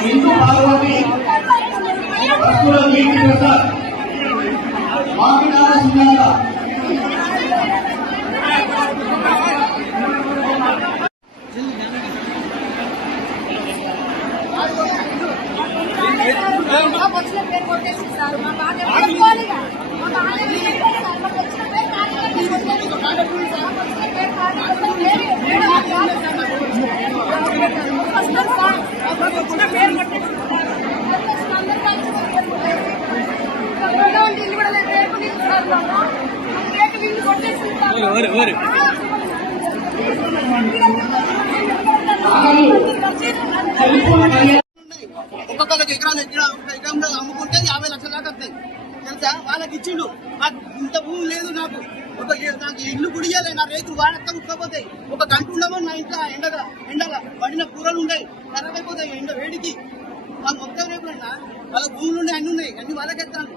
హిందూ పార్వతి భక్తుల నీటి ప్రసాద్ మామిడాల సుజాత ఒక్కొక్కరికి ఎకరంలో అమ్ముకుంటే 50 లక్షల దాకా వస్తాయి తెలుసా. వాళ్ళకి ఇచ్చిండు. ఇంత భూమి లేదు నాకు. నాకు ఇల్లు గుడియాలి. నా రైతులు వాడతా ఉక్కపోతాయి. ఒక గంట ఉండమో నా ఇంట్లో ఎండగా పడిన కూరలు ఉన్నాయి, ఖరాబ్ అయిపోతాయి ఎండ వేడికి. వాళ్ళు మొత్తం రేపు వాళ్ళ భూములు ఉన్నాయి, అన్ని ఉన్నాయి, అన్ని వాళ్ళకి ఎత్తాను.